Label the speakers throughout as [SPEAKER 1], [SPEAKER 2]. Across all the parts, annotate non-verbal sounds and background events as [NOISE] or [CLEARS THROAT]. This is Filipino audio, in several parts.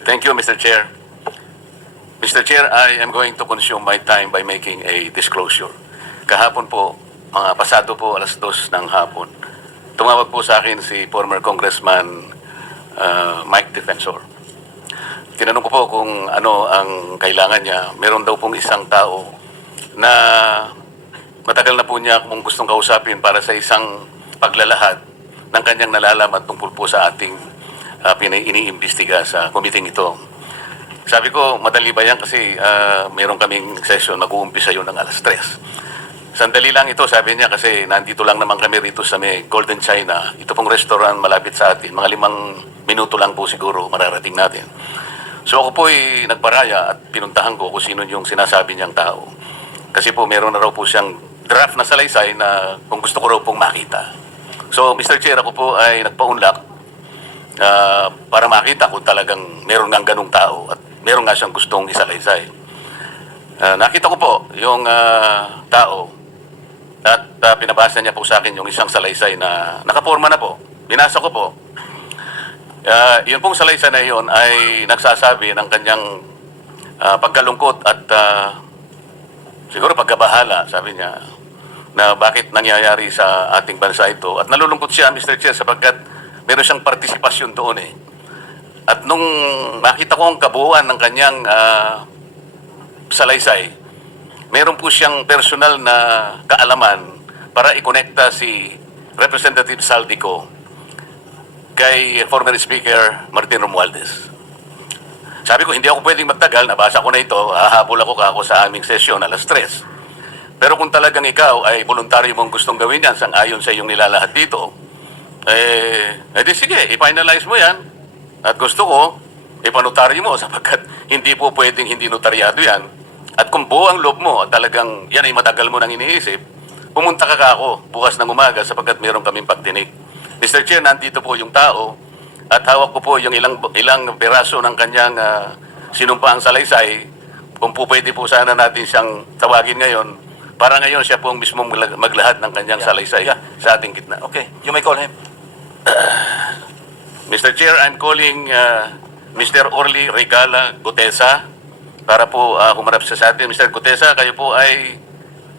[SPEAKER 1] Thank you, Mr. Chair. Mr. Chair, I am going to consume my time by making a disclosure. Kahapon po, mga pasado po alas dos ng hapon, tumawag po sa akin si former Congressman uh, Mike Defensor. Tinanong ko po kung ano ang kailangan niya. Meron daw pong isang tao na matagal na po niya kung gustong kausapin para sa isang paglalahad ng kanyang nalalaman tungkol po sa ating uh, pinay iniimbestiga sa committee ito. Sabi ko, madali ba yan kasi ah, meron kaming session, mag-uumpisa yun ng alas 3. Sandali lang ito, sabi niya, kasi nandito lang naman kami rito sa may Golden China. Ito pong restaurant malapit sa atin. Mga limang minuto lang po siguro mararating natin. So ako po ay nagparaya at pinuntahan ko kung sino yung sinasabi niyang tao. Kasi po meron na raw po siyang draft na salaysay na kung gusto ko raw pong makita. So Mr. Chair, ako po ay nagpaunlak ah, para makita kung talagang meron nga ganung tao at meron nga siyang gustong isalaysay. Ah, nakita ko po yung ah, tao at ah, pinabasa niya po sa akin yung isang salaysay na nakaporma na po. Binasa ko po. Ah, yun pong salaysay na yun ay nagsasabi ng kanyang ah, pagkalungkot at ah, siguro pagkabahala, sabi niya, na bakit nangyayari sa ating bansa ito. At nalulungkot siya, Mr. Chair, sapagkat meron siyang partisipasyon doon eh. At nung nakita ko ang kabuuan ng kanyang ah, salaysay, meron po siyang personal na kaalaman para ikonekta si Representative Saldico kay former Speaker Martin Romualdez. Sabi ko, hindi ako pwedeng magtagal, nabasa ko na ito, hahabol ako kako sa aming sesyon alas 3. Pero kung talagang ikaw ay voluntaryo mong gustong gawin yan, sang ayon sa iyong nilalahad dito, eh, edi sige, i-finalize mo yan. At gusto ko, ipanotaryo mo [LAUGHS] sapagkat hindi po pwedeng hindi notaryado yan. At kung buo ang loob mo, talagang yan ay matagal mo nang iniisip, pumunta ka ka ako bukas ng umaga sapagkat meron kaming pagtinig. Mr. Chair, nandito po yung tao at hawak ko po yung ilang ilang piraso ng kanyang ah, sinumpaang salaysay. Kung po pwede po sana natin siyang tawagin ngayon, para ngayon siya po ang mismong magla- maglahad ng kanyang salaysay sa ating gitna.
[SPEAKER 2] Okay, you may call him. [CLEARS THROAT]
[SPEAKER 1] Mr. Chair, I'm calling uh, Mr. Orly Regala Gutesa para po uh, humarap siya sa atin. Mr. Gutesa, kayo po ay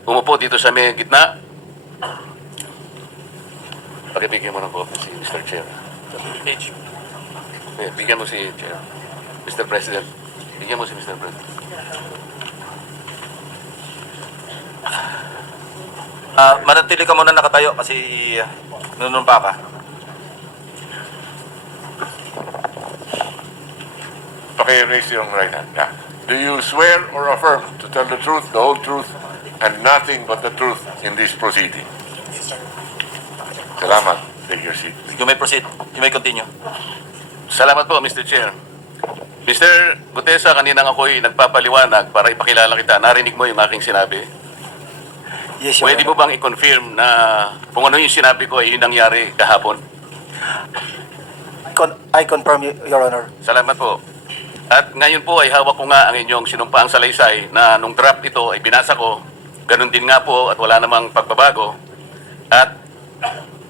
[SPEAKER 1] umupo dito sa may gitna. Pakibigyan mo ng copy si Mr. Chair.
[SPEAKER 2] Page.
[SPEAKER 1] Eh, Bigyan mo si Chair. Mr. President. Bigyan mo si Mr. President.
[SPEAKER 2] Ah, manatili ka muna nakatayo kasi uh, nunumpa ka.
[SPEAKER 3] Okay, raise your right hand. Yeah. Do you swear or affirm to tell the truth, the whole truth, and nothing but the truth in this proceeding? Salamat. Take your seat.
[SPEAKER 2] You may proceed. You may continue.
[SPEAKER 1] Salamat po, Mr. Chair. Mr. Gutesa, kanina ako'y nagpapaliwanag para ipakilala kita. Narinig mo yung aking sinabi.
[SPEAKER 4] Yes, Your
[SPEAKER 1] Pwede mo bang i-confirm na kung ano yung sinabi ko ay yun nangyari kahapon?
[SPEAKER 4] Con- I confirm, Your Honor.
[SPEAKER 1] Salamat po. At ngayon po ay hawak ko nga ang inyong sinumpaang salaysay na nung draft ito ay binasa ko. Ganon din nga po at wala namang pagbabago. At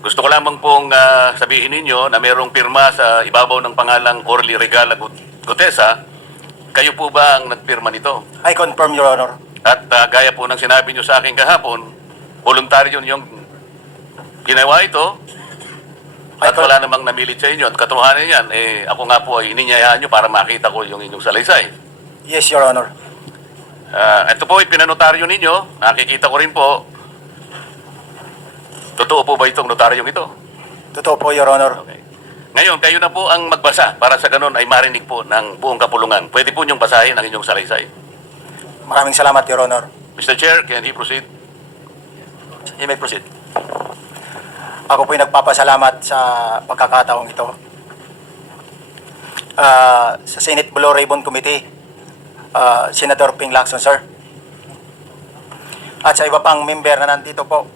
[SPEAKER 1] gusto ko lamang pong ah, sabihin ninyo na mayroong pirma sa ibabaw ng pangalang Orly Regala Gut- Gutesa. Kayo po ba ang nagpirma nito?
[SPEAKER 4] I confirm, Your Honor.
[SPEAKER 1] At ah, gaya po ng sinabi nyo sa akin kahapon, voluntaryo yung ginawa ito. At wala namang namilit sa inyo. At katotohanan yan, eh, ako nga po ay ininyayahan nyo para makita ko yung inyong salaysay.
[SPEAKER 4] Yes, Your Honor.
[SPEAKER 1] Ah, ito po ay pinanotaryo ninyo. Nakikita ko rin po. Totoo po ba itong notaryong ito?
[SPEAKER 4] Totoo po, Your Honor.
[SPEAKER 1] Okay. Ngayon, kayo na po ang magbasa para sa ganun ay marinig po ng buong kapulungan. Pwede po niyong basahin ang inyong salaysay.
[SPEAKER 4] Maraming salamat, Your Honor.
[SPEAKER 1] Mr. Chair, can he proceed?
[SPEAKER 2] You may proceed.
[SPEAKER 4] Ako po'y nagpapasalamat sa pagkakataong ito. Ah, sa Senate Blue Ribbon Committee, ah, Senator Ping Lacson, sir. At sa iba pang member na nandito po.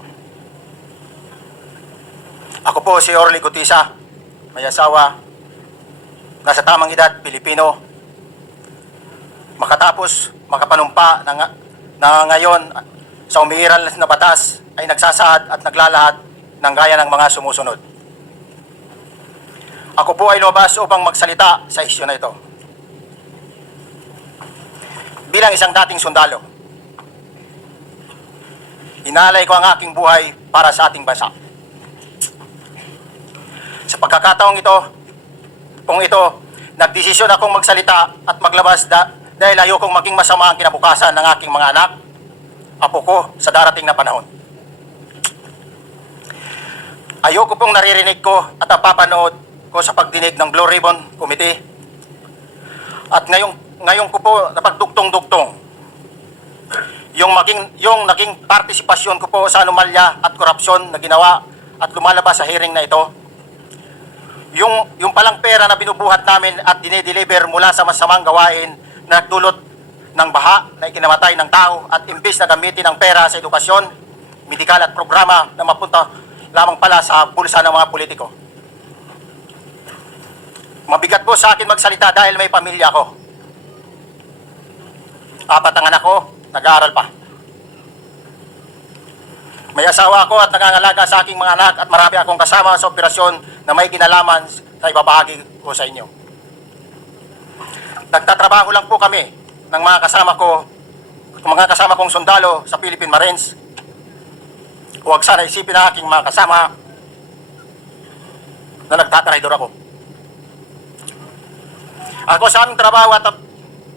[SPEAKER 4] Ako po si Orly Gutisa, may asawa, nasa tamang edad, Pilipino. Makatapos, makapanumpa na, na ngayon sa umiiral na batas ay nagsasaad at naglalahat ng gaya ng mga sumusunod. Ako po ay lumabas upang magsalita sa isyu na ito. bilang isang dating sundalo, inalay ko ang aking buhay para sa ating bansa. Sa pagkakataong ito, kung ito, nagdesisyon akong magsalita at maglabas da, dahil ayokong maging masama ang kinabukasan ng aking mga anak, apo ko sa darating na panahon. Ayoko pong naririnig ko at napapanood ko sa pagdinig ng Blue Ribbon Committee. At ngayong, ngayon ko po napagdugtong-dugtong yung maging yung naging partisipasyon ko po sa anomalya at korupsyon na ginawa at lumalabas sa hearing na ito. Yung yung palang pera na binubuhat namin at dinedeliver mula sa masamang gawain na nagdulot ng baha na ikinamatay ng tao at imbis na gamitin ang pera sa edukasyon, medikal at programa na mapunta lamang pala sa bulsa ng mga politiko. Mabigat po sa akin magsalita dahil may pamilya ko. Apat ang anak ko, nag-aaral pa. May asawa ako at nangangalaga sa aking mga anak at marami akong kasama sa operasyon na may kinalaman sa ibabahagi ko sa inyo. Nagtatrabaho lang po kami ng mga kasama ko, mga kasama kong sundalo sa Philippine Marines. Huwag sana isipin ng aking mga kasama na nagtatraidor ako. Ako sa aming trabaho at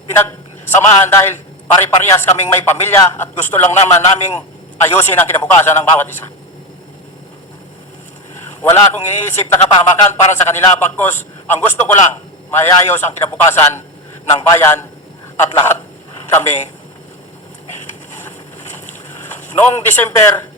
[SPEAKER 4] pinagsamahan dahil pare-parehas kaming may pamilya at gusto lang naman naming ayusin ang kinabukasan ng bawat isa. Wala akong iniisip na kapahamakan para sa kanila pagkos ang gusto ko lang mayayos ang kinabukasan ng bayan at lahat kami. Noong December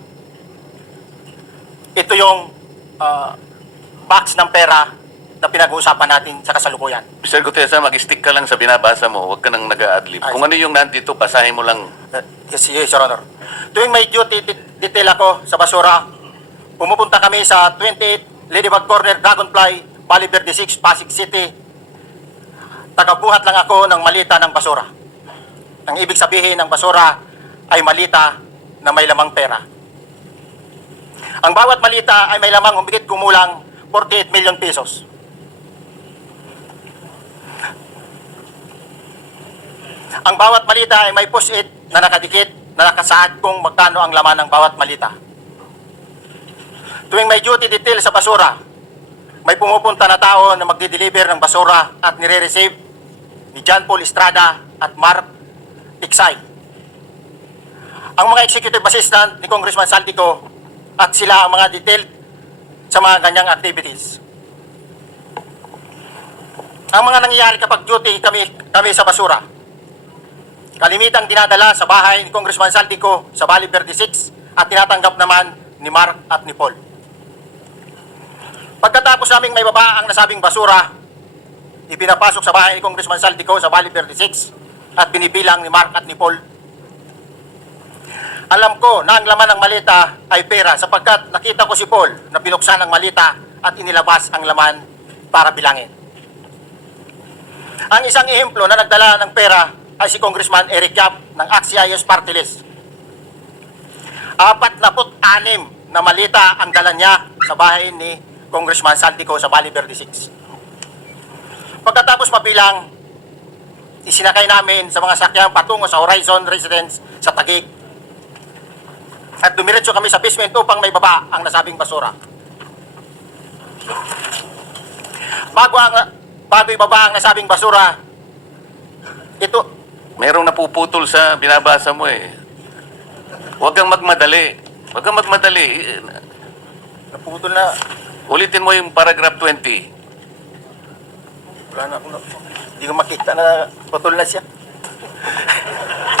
[SPEAKER 4] ito yung ah, box ng pera na pinag-uusapan natin sa kasalukuyan.
[SPEAKER 1] Mr. Gutesa, mag-stick ka lang sa binabasa mo. Huwag ka nang nag-a-adlib.
[SPEAKER 4] Ay,
[SPEAKER 1] Kung ano yung nandito, basahin mo lang.
[SPEAKER 4] Uh, Yes, yes, Your Honor. Tuwing may duty de- detail ako sa basura, pumupunta kami sa 28 Ladybug Corner, Dragonfly, Valley Verde 6, Pasig City. Tagabuhat lang ako ng malita ng basura. Ang ibig sabihin ng basura ay malita na may lamang pera. Ang bawat malita ay may lamang humigit kumulang 48 million pesos. Ang bawat malita ay may post-it na nakadikit na nakasaad kung magkano ang laman ng bawat malita. Tuwing may duty detail sa basura, may pumupunta na tao na magdi-deliver ng basura at nire-receive ni John Paul Estrada at Mark Tiksay. Ang mga executive assistant ni Congressman Saldico at sila ang mga detailed sa mga ganyang activities. Ang mga nangyayari kapag duty kami, kami sa basura, Kalimitang dinadala sa bahay ni Congressman Saldico sa Valley Verde 6 at tinatanggap naman ni Mark at ni Paul. Pagkatapos naming may baba ang nasabing basura, ipinapasok sa bahay ni Congressman Saldico sa Valley Verde 6 at binibilang ni Mark at ni Paul. Alam ko na ang laman ng malita ay pera sapagkat nakita ko si Paul na binuksan ang malita at inilabas ang laman para bilangin. Ang isang ehemplo na nagdala ng pera ay si Congressman Eric Yap ng Axios Party List. Apat na put anim na malita ang dala niya sa bahay ni Congressman Saltico sa Valley Verde 6. Pagkatapos mabilang, isinakay namin sa mga sakyang patungo sa Horizon Residence sa Taguig. At dumiretso kami sa basement upang may baba ang nasabing basura. Bago ang bago ibaba ang nasabing basura, ito
[SPEAKER 1] Merong napuputol sa binabasa mo eh. Huwag kang magmadali. Huwag kang magmadali.
[SPEAKER 4] naputol na
[SPEAKER 1] Ulitin mo yung paragraph 20.
[SPEAKER 4] Wala na akong, hindi ko makita na putol na siya. [LAUGHS]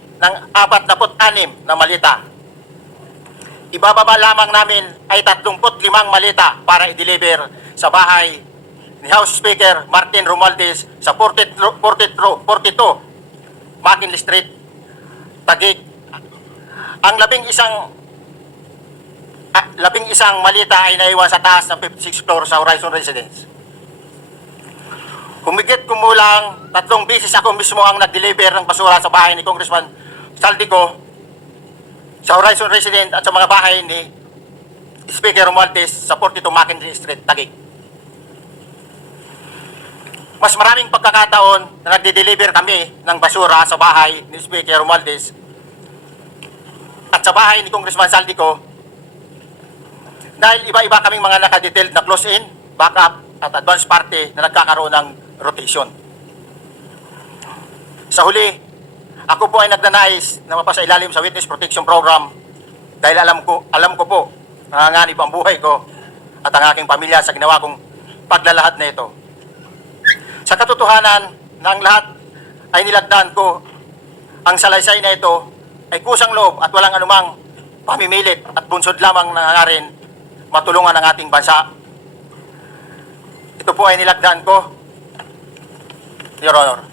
[SPEAKER 4] ng 46 na malita. Ibababa lamang namin ay 35 malita para i-deliver sa bahay ni House Speaker Martin Romualdez sa 42, 42, 42 McKinley Street, Taguig. Ang labing isang ah, labing isang malita ay naiwan sa taas ng 56 floor sa Horizon Residence. Humigit kumulang tatlong bisis ako mismo ang nag-deliver ng basura sa bahay ni Congressman Saldico sa Horizon Resident at sa mga bahay ni Speaker Romualdez sa 42 Mackenzie Street, Taguig. Mas maraming pagkakataon na nagde-deliver kami ng basura sa bahay ni Speaker Romualdez at sa bahay ni Congressman Saldico dahil iba-iba kaming mga nakadetailed na close-in, backup at advance party na nagkakaroon ng rotation. Sa huli, ako po ay nagnanais na mapasa ilalim sa Witness Protection Program dahil alam ko, alam ko po nanganganib ang buhay ko at ang aking pamilya sa ginawa kong paglalahad na ito. Sa katotohanan na ang lahat ay nilagdaan ko, ang salaysay na ito ay kusang loob at walang anumang pamimilit at bunsod lamang nangangarin matulungan ang ating bansa. Ito po ay nilagdaan ko, Your Honor.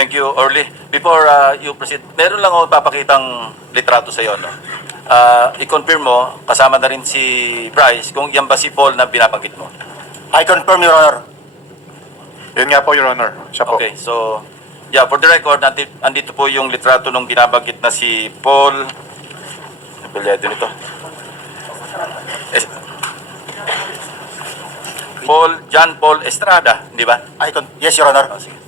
[SPEAKER 2] Thank you, Orly. Before uh, you proceed, meron lang ako papakitang litrato sa iyo. No? Uh, i-confirm mo, kasama na rin si Bryce, kung yan ba si Paul na binabanggit mo.
[SPEAKER 4] I confirm, Your Honor.
[SPEAKER 5] Yun nga po, Your Honor. Siya po.
[SPEAKER 2] Okay, so, yeah, for the record, nandito, andito po yung litrato nung binabanggit na si Paul. Apelyado nito. Es, Paul, John Paul Estrada, di ba?
[SPEAKER 4] I con- yes, Your Honor.
[SPEAKER 2] Oh, sige. Thank